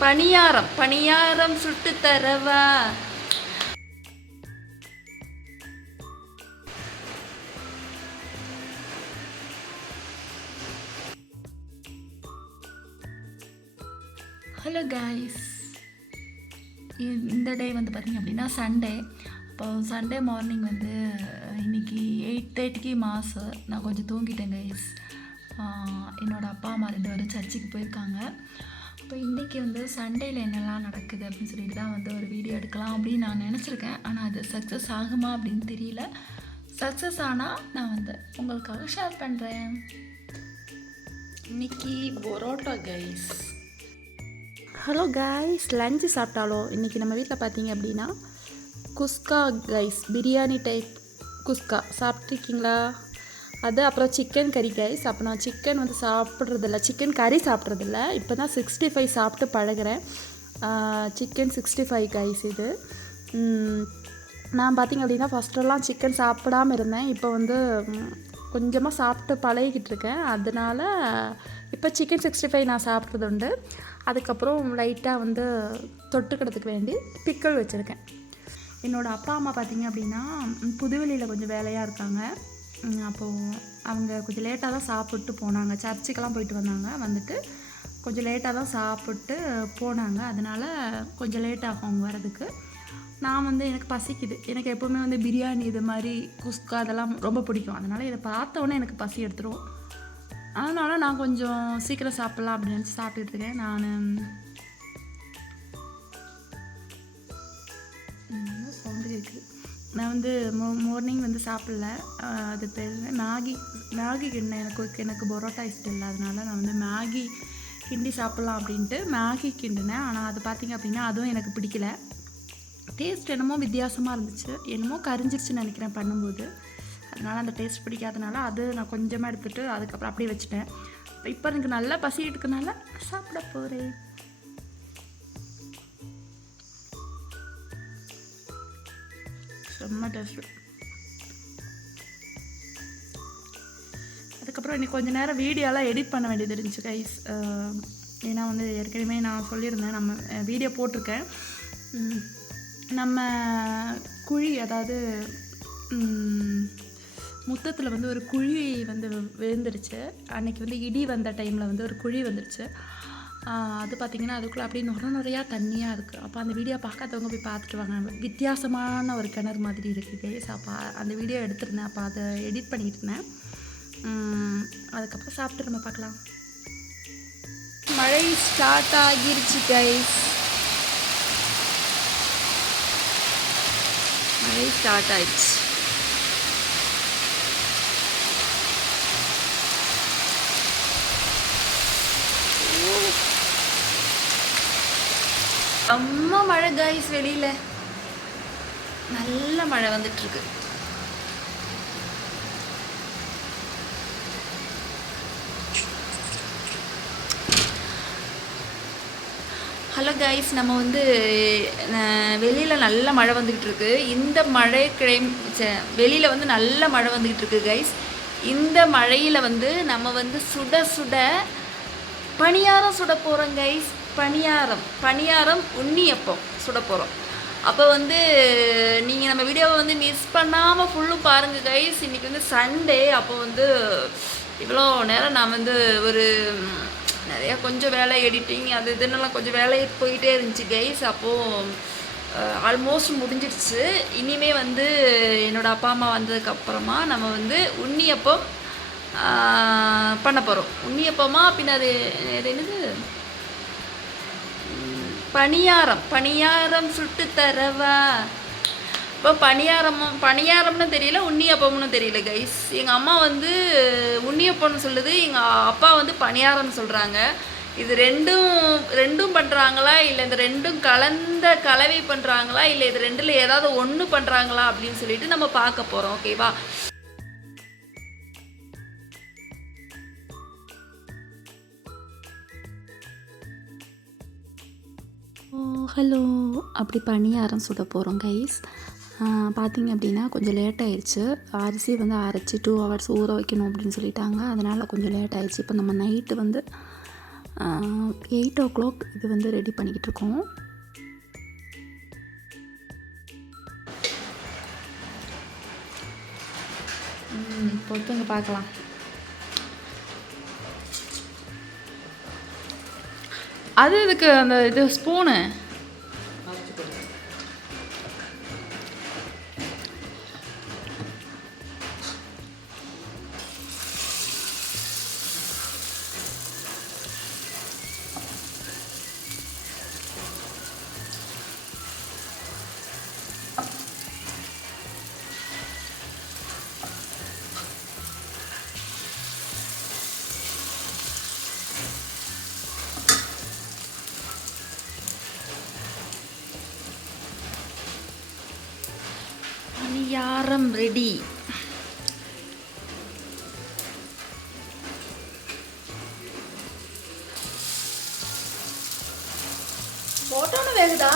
பணியாரம் பணியாரம் சுட்டு தரவா. Hello guys, இந்த டே வந்து பார்த்திங்க அப்படின்னா சண்டே. அப்போ சண்டே மார்னிங் வந்து இன்றைக்கி 8:30க்கு மாசு. நான் கொஞ்சம் தூங்கிட்டேன் கைஸ். என்னோடய அப்பா அம்மா 2 பேரும் சர்ச்சுக்கு போயிருக்காங்க. அப்போ இன்றைக்கி வந்து சண்டேயில் என்னெல்லாம் நடக்குது அப்படின்னு சொல்லிட்டு தான் வந்து ஒரு வீடியோ எடுக்கலாம் அப்படின்னு நான் நினச்சிருக்கேன். ஆனால் அது சக்ஸஸ் ஆகுமா அப்படின்னு தெரியல. சக்ஸஸ் ஆனால் நான் வந்து உங்களுக்காக ஷேர் பண்ணுறேன். இன்றைக்கி parotta guys. Hello guys, lunch சாப்பிட்டாலோ இன்றைக்கி நம்ம வீட்டில் பார்த்தீங்க அப்படின்னா குஸ்கா கைஸ், பிரியாணி டைப் குஸ்கா சாப்பிட்ருக்கீங்களா? அது அப்புறம் சிக்கன் கறி கைஸ். அப்போ நான் சிக்கன் வந்து சாப்பிட்றதில்ல, சிக்கன் கறி சாப்பிட்றதில்ல. இப்போ தான் 65 சாப்பிட்டு பழகிறேன். சிக்கன் 65 கைஸ் இது. நான் பார்த்திங்க அப்படின்னா ஃபஸ்ட்டெல்லாம் சிக்கன் சாப்பிடாமல் இருந்தேன். இப்போ வந்து கொஞ்சமாக சாப்பிட்டு பழகிக்கிட்டு இருக்கேன். அதனால் இப்போ சிக்கன் 65 நான் சாப்பிட்றது உண்டு. அதுக்கப்புறம் லைட்டாக வந்து தொட்டுக்கிறதுக்கு வேண்டி பிக்கல் வச்சுருக்கேன். என்னோடய அப்பா அம்மா பார்த்திங்க அப்படின்னா புதுவெளியில் கொஞ்சம் வேலையாக இருக்காங்க. அப்போது அவங்க கொஞ்சம் லேட்டாக தான் சாப்பிட்டு போனாங்க. சர்ச்சுக்கெல்லாம் போயிட்டு வந்தாங்க. வந்துட்டு கொஞ்சம் லேட்டாக தான் சாப்பிட்டு போனாங்க. அதனால் கொஞ்சம் லேட் ஆகும் அவங்க வரதுக்கு. நான் வந்து எனக்கு பசிக்குது. எனக்கு எப்போவுமே வந்து பிரியாணி இது மாதிரி குஸ்கா அதெல்லாம் ரொம்ப பிடிக்கும். அதனால் இதை பார்த்தோன்னே எனக்கு பசி எடுத்துரும். அதனால் நான் கொஞ்சம் சீக்கிரம் சாப்பிட்லாம் அப்படின்னு நினச்சி சாப்பிட்டுட்டு இருக்கேன். சவுண்டு கேட்குது. நான் வந்து மார்னிங் வந்து சாப்பிடல. அது பேர் மேகி கிண்டினேன். எனக்கு பரோட்டா இஷ்டம் இல்லை. அதனால நான் வந்து மேகி கிண்டி சாப்பிட்லாம் அப்படின்ட்டு மேகி கிண்டினேன். ஆனால் அது பார்த்திங்க அப்படின்னா அதுவும் எனக்கு பிடிக்கல. டேஸ்ட் என்னமோ வித்தியாசமாக இருந்துச்சு. என்னமோ கரிஞ்சிருச்சுன்னு நினைக்கிறேன் பண்ணும்போது. அதனால் அந்த டேஸ்ட் பிடிக்காதனால அது நான் கொஞ்சமாக எடுத்துகிட்டு அதுக்கப்புறம் அப்படியே வச்சுட்டேன். இப்போ எனக்கு நல்லா பசி எடுக்கனால சாப்பிட போகிறேன். செம்ம டேஸ்ட். அதுக்கப்புறம் இன்னைக்கு கொஞ்சம் நேரம் வீடியோலாம் எடிட் பண்ண வேண்டியது இருந்துச்சு கைஸ். ஏன்னா வந்து ஏற்கனவே நான் சொல்லியிருந்தேன், நம்ம வீடியோ போட்டிருக்கேன். நம்ம குழி, அதாவது முத்தத்தில் வந்து ஒரு குழி வந்து விழுந்துருச்சு. அன்றைக்கி வந்து இடி வந்த டைமில் வந்து ஒரு குழி வந்துருச்சு. அது பார்த்திங்கன்னா அதுக்குள்ளே அப்படியே நிறையா தண்ணியாக இருக்குது. அப்போ அந்த வீடியோ பார்க்காதவங்க போய் பார்த்துட்டு வாங்க. வித்தியாசமான ஒரு கிணறு மாதிரி இருக்குது கைஸ். அப்போ அந்த வீடியோ எடுத்துருந்தேன். அப்போ அதை எடிட் பண்ணிகிட்டு இருந்தேன். அதுக்கப்புறம் சாப்பிட்டு நம்ம பார்க்கலாம். மழை ஸ்டார்ட் ஆகிருச்சு கைஸ். மழை ஸ்டார்ட் ஆயிடுச்சு. அம்மா மழை கைஸ். வெளியில் நல்ல மழை வந்துட்டுருக்கு. ஹலோ கைஸ், நம்ம வந்து வெளியில் நல்ல மழை வந்துக்கிட்டு இருக்கு. இந்த மழை வெளியில் வந்து நல்ல மழை வந்துக்கிட்டு இருக்கு கைஸ். இந்த மழையில் வந்து நம்ம வந்து சுட சுட பணியாரம் சுட போகிறோம் கைஸ். பணியாரம் உண்ணியப்பம் சுட போகிறோம். அப்போ வந்து நீங்கள் நம்ம வீடியோவை வந்து மிஸ் பண்ணாமல் ஃபுல்லும் பாருங்கள் கைஸ். இன்றைக்கி வந்து சண்டே. அப்போ வந்து இவ்வளோ நேரம் நான் வந்து ஒரு நிறையா கொஞ்சம் வேலை எடிட்டிங் அது இதுன்னெல்லாம் கொஞ்சம் வேலை போயிட்டே இருந்துச்சு கைஸ். அப்போது ஆல்மோஸ்ட் முடிஞ்சிடுச்சு. இனிமே வந்து என்னோடய அப்பா அம்மா வந்ததுக்கப்புறமா நம்ம வந்து உண்ணியப்பம் பண்ண போகிறோம். உண்ணியப்பமா பின்னாடி என்னது பணியாரம் சுட்டு தரவா. இப்போ பணியாரம்னு தெரியல, உண்ணியப்பம்னு தெரியல கைஸ். எங்கள் அம்மா வந்து உண்ணியப்பம்னு சொல்லுது, எங்கள் அப்பா வந்து பணியாரம்னு சொல்கிறாங்க. இது ரெண்டும் பண்ணுறாங்களா, இல்லை இந்த ரெண்டும் கலவை பண்ணுறாங்களா, இல்லை இது ரெண்டில் ஏதாவது ஒன்று பண்ணுறாங்களா அப்படின்னு சொல்லிட்டு நம்ம பார்க்க போகிறோம். ஓகேவா? ஹலோ, அப்படி பணியாரம் சுட போகிறோம் கைஸ். பார்த்திங்க அப்படின்னா கொஞ்சம் லேட் ஆயிடுச்சு. அரிசி வந்து அரைச்சி 2 hours ஊற வைக்கணும் அப்படின்னு சொல்லிட்டாங்க. அதனால் கொஞ்சம் லேட் ஆயிடுச்சு. இப்போ நம்ம நைட்டு வந்து 8 o'clock இது வந்து ரெடி பண்ணிக்கிட்டு இருக்கோம். பொறுத்துங்க பார்க்கலாம். அது இதுக்கு அந்த இது ஸ்பூனு பணியாரம் ரெடி. போட்டோன்னு வேகுதா?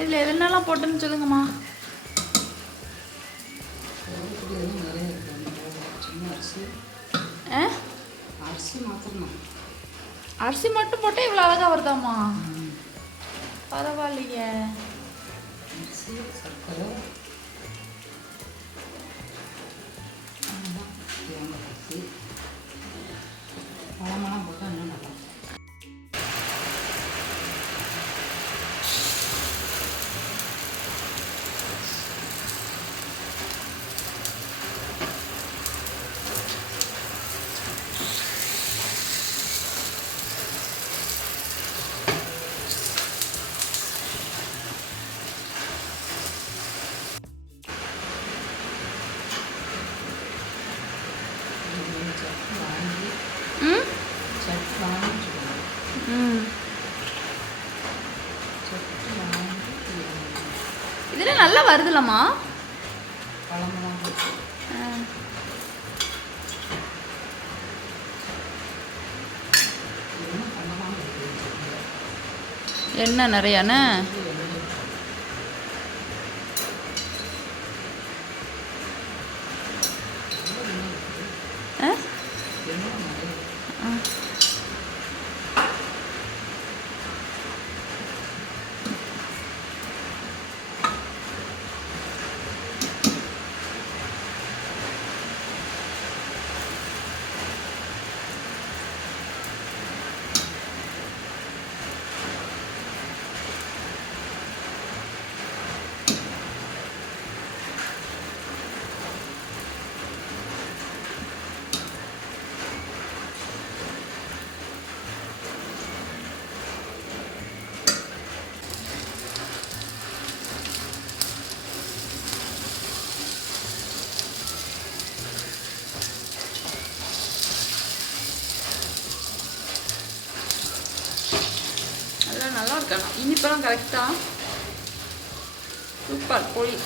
இதில் எதுனாலாம் போட்டுன்னு சொல்லுங்கம்மா. அரிசி மட்டும் போட்டால் இவ்வளோ அழகாக வருதாம்மா? பரவாயில்லையே. இதில் நல்லா வருதுல்லம்மா. எண்ணெய் நிறையாண்ணே. வச்சுக்கணும். இனிப்பெல்லாம் கரெக்டாக சூப்பர் பொழி.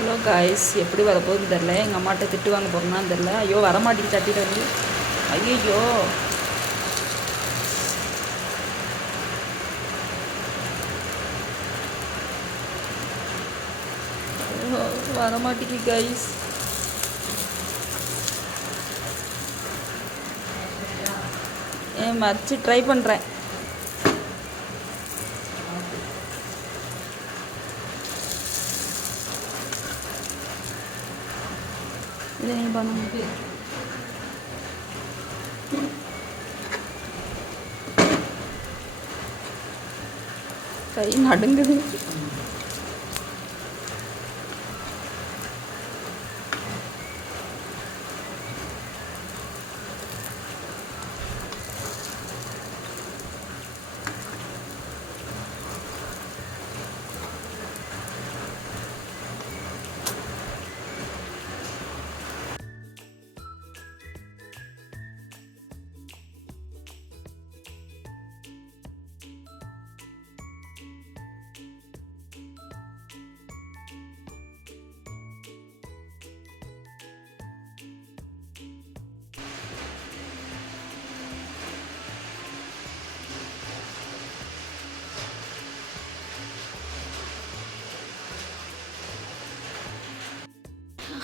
ஹலோ காய்ஸ், எப்படி வரப்போகுதுன்னு தெரில. எங்கள் அம்மாட்ட திட்டு வாங்க போகிறோம்னான்னு தெரில. ஐயோ வரமாட்டேங்குது தட்டிட்டு வந்து. ஐயோ வரமாட்டேங்குது காய்ஸ். மறைச்சி ட்ரை பண்ணுறேன். இதை நீங்கள் பண்ணுங்க. கை நடுங்குது.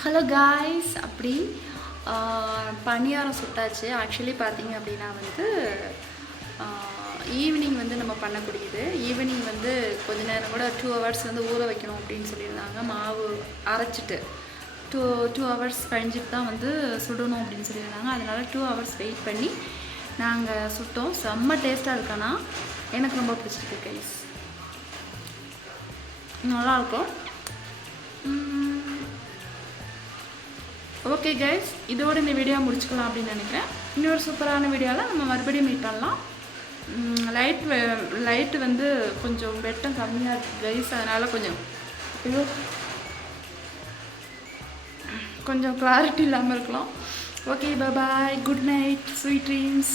ஹலோ காய்ஸ், அப்படி பணியாரம் சுட்டாச்சு. ஆக்சுவலி பார்த்தீங்க அப்படின்னா வந்து ஈவினிங் வந்து நம்ம பண்ணக்கூடியது. ஈவினிங் வந்து கொஞ்ச நேரம் கூட 2 hours வந்து ஊற வைக்கணும் அப்படின்னு சொல்லியிருந்தாங்க. மாவு அரைச்சிட்டு 2 hours கழிஞ்சிட்டு தான் வந்து சுடணும் அப்படின்னு சொல்லியிருந்தாங்க. அதனால் 2 hours வெயிட் பண்ணி நாங்கள் சுட்டோம். செம்ம டேஸ்ட்டாக இருக்கானா, எனக்கு ரொம்ப பிடிச்சிருக்கு கைஸ். நல்லாயிருக்கும். ஓகே கைஸ், இதோட இந்த வீடியோ முடிச்சுக்கலாம் அப்படின்னு நினைக்கிறேன். இன்னொரு சூப்பரான வீடியோவில் நம்ம மறுபடியும் மீட் பண்ணலாம். லைட்டு வந்து கொஞ்சம் வெட்டம் கம்மியாக இருக்குது கைஸ், அதனால் கொஞ்சம் கிளாரிட்டி இல்லாமல் இருக்கலாம். ஓகே, பாய், குட் நைட், ஸ்வீட் ட்ரீம்ஸ்.